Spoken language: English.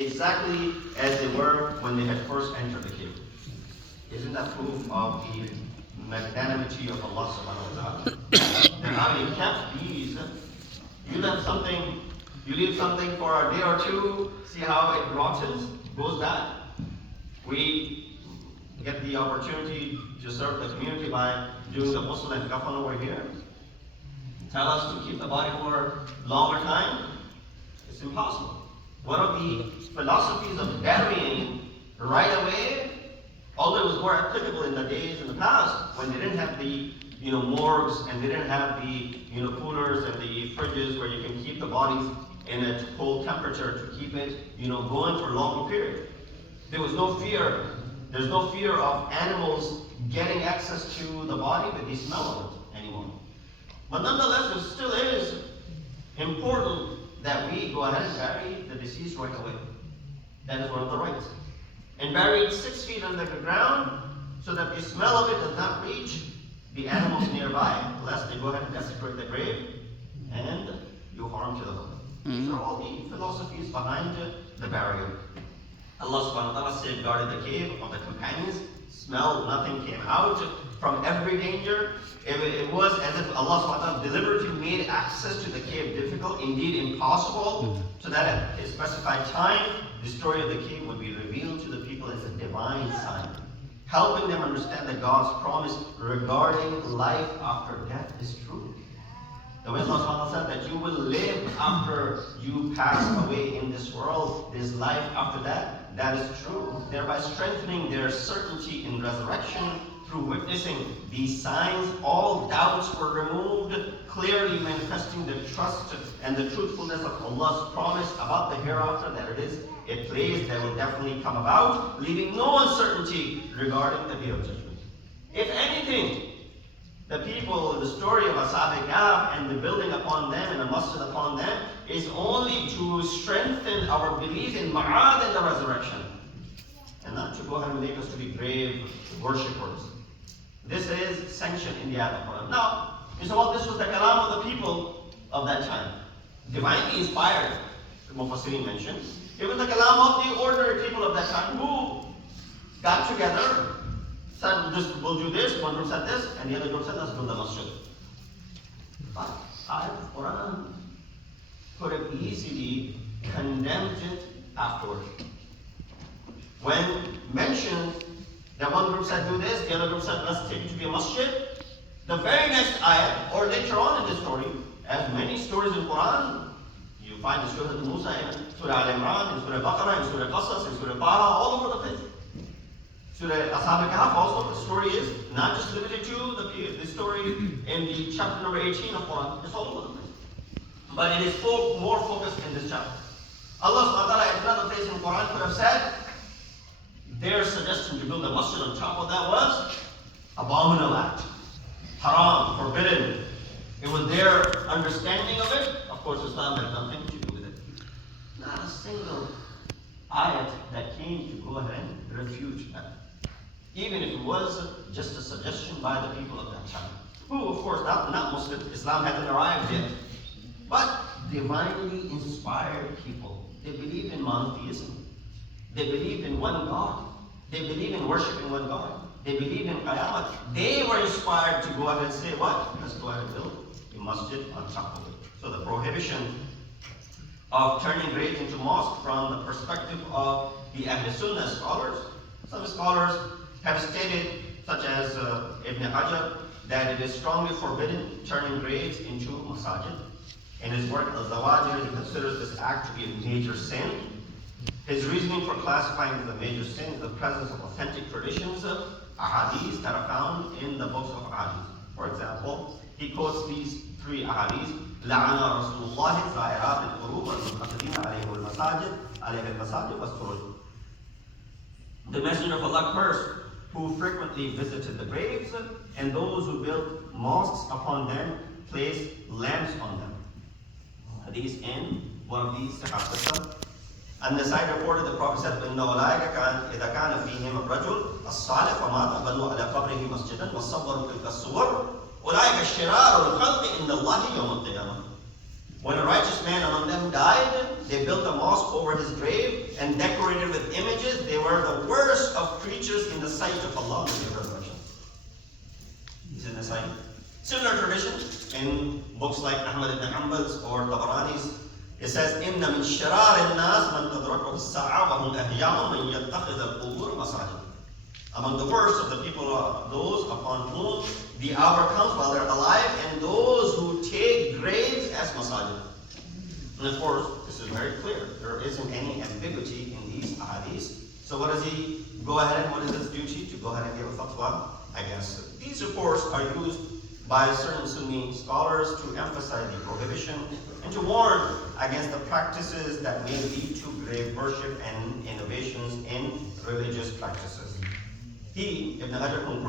exactly as they were when they had first entered the cave. Isn't that proof of the magnanimity of Allah subhanahu wa ta'ala? That how He kept these. You leave something for a day or two, see how it rottens, goes bad. We get the opportunity to serve the community by doing the ghusl and kafan over here. Tell us to keep the body for longer time. It's impossible. One of the philosophies of burying right away, although it was more applicable in the days in the past when they didn't have the morgues and they didn't have the coolers and the fridges where you can keep the bodies in a cold temperature to keep it going for a long period. There was no fear. There's no fear of animals getting access to the body with the smell of it anymore. But nonetheless, it still is important that we go ahead and bury the deceased right away. That is one of the rites. And bury it 6 feet under the ground so that the smell of it does not reach the animals nearby, lest they go ahead and desecrate the grave and do harm to the hood. These are all the philosophies behind the burial. Allah subhanahu wa ta'ala safeguarded the cave of the companions. Smell, nothing came out from every danger. It was as if Allah subhanahu wa ta'ala deliberately made access to the cave difficult, indeed impossible, so that at a specified time, the story of the cave would be revealed to the people as a divine sign, helping them understand that God's promise regarding life after death is true. The way Allah subhanahu wa ta'ala said that you will live after you pass away in this world, there's life after that, that is true, thereby strengthening their certainty in resurrection. Through witnessing these signs, all doubts were removed, clearly manifesting the trust and the truthfulness of Allah's promise about the hereafter, that it is a place that will definitely come about, leaving no uncertainty regarding the day of judgment. If anything, the people, the story of Ashab-e-Kahf and the building upon them and the masjid upon them is only to strengthen our belief in Ma'ad and the resurrection, and not to go ahead and make us to be grave worshippers. This is sanctioned in the ayat of Quran. Now, you say, well, this was the kalam of the people of that time. Divinely inspired, the Mufassirin mentioned. It was the kalam of the ordinary people of that time who got together, said, we'll do this, one group said this, and the other group said, let's build a masjid. But ayat of Quran could have easily condemned it afterward. When mentioned, that one group said do this, the other group said let's take it to be a masjid. The very next ayat, or later on in the story, as many stories in Quran, you find the story of Musa in Surah Al-Imran, in Surah Baqarah, in Surah Qasas, in Surah Taha, all over the place. Surah Ashab-e-Kahf also, the story is not just limited to the story in the chapter number 18 of Quran, it's all over the place. But it is more focused in this chapter. Allah subhanahu wa ta'ala at another place in Quran could have said, their suggestion to build a masjid on top of that was abominable act, haram, forbidden. It was their understanding of it. Of course, Islam had nothing to do with it. Not a single ayat that came to go ahead and refute that. Even if it was just a suggestion by the people of that time, who, of course, not Muslims. Islam hadn't arrived yet, but divinely inspired people. They believed in monotheism. They believed in one God. They believed in worshiping one God. They believed in Qiyamah. They were inspired to go ahead and say, what? Let's go ahead and build a masjid on top of it. So the prohibition of turning graves into mosques from the perspective of the Ahl-e-Sunnah scholars. Some scholars have stated, such as Ibn Hajar, that it is strongly forbidden turning graves into masajid. In his work, Al-Zawajir, he considers this act to be a major sin. His reasoning for classifying it as a major sin is the presence of authentic traditions, ahadith, that are found in the books of ahadith. For example, he quotes these 3 ahadith: لَعَنَ رَسُولُ اللَّهِ زَائِرَاتِ الْقُرُوبِ وَالْمُتَّخِذِينَ عَلَيْهِ الْمَسَاجِدِ وَالسُّرُجِ. The Messenger of Allah cursed who frequently visited the graves, and those who built mosques upon them, placed lamps on them. Hadith in one of these Sahih. And the side reported the Prophet said, إِنَّ أُولَٰئِكَ إِذَا كَانَ فِيهِمْ الرَّجُلُ الصَّالِحُ فَمَاتَ بَنُوا عَلَىٰ قَبْرِهِ مَسْجِدًا وَصَوَّرُوا تِلْكَ الصُّوَرَ أُولَٰئِكَ شِرَارُ الْخَلْقِ عِندَ اللَّهِ يَوْمَ الْقِيَامَةِ. When a righteous man among them died, they built a mosque over his grave and decorated with images. They were the worst of creatures in the sight of Allah in the resurrection. This is the sign. Similar tradition in books like Ahmad ibn Hanbal's or Tabarani's. It says, "Inna min shirar al-nas man tadrakuhu as-sa'a wa hum ahya'un man yattakhidhu al-qubur masajid." Among the worst of the people are those upon whom the hour comes while they're alive, and those who take graves as masajid. And of course, this is very clear. There isn't any ambiguity in these ahadith. So what does he go ahead and what is his duty? To go ahead and give a fatwa against it. These reports are used by certain Sunni scholars to emphasize the prohibition and to warn against the practices that may lead to grave worship and innovations in religious practices. He, Ibn Hajar, concludes